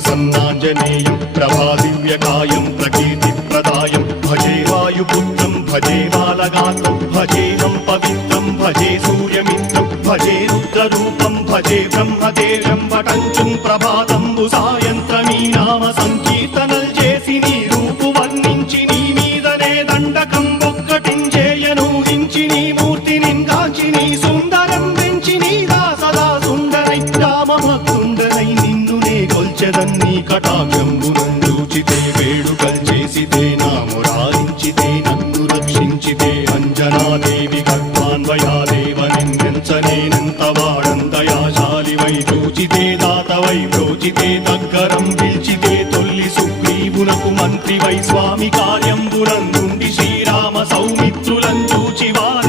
ప్రసన్నాంజనేయం ప్రభాదివ్యకాయం ప్రకీర్తిప్రదాయం భజే వాయుపుత్రం భజే బాలగాత్రం భజేహం పవిత్రం భజే సూర్యమిత్రం భజే రుద్రరూపం భజే బ్రహ్మదేవం వటంచుం ప్రభాతంబు సాయంత్రమీ నామ సంకీర్తనల్ చేసి నీ రూపు వర్ణించి నీ మీదనే దండకం ఒక్కటించేయనూహించి నీ మూర్తిని కాంచి నీ సుందరం పెంచి నీ దాసదా సుందరై రామభక్తుండరై నిన్నునే కొల్చెదన్నీ కటాక్షంబునందూచితే వేడుకల్ చేసితే నా మురారించితే నన్ను రక్షించితే అంజనాదేవి గర్భాన్వయాదేవనిందించనేనంత వాడందయాశాలివై చూచితే దాతవై బ్రోచితే దగ్గరం పిలిచితే తొల్లి సుగ్రీవునకు మంత్రివై స్వామి కార్యంబునందుండి శ్రీరామ సౌమిత్రులం చూచి వారి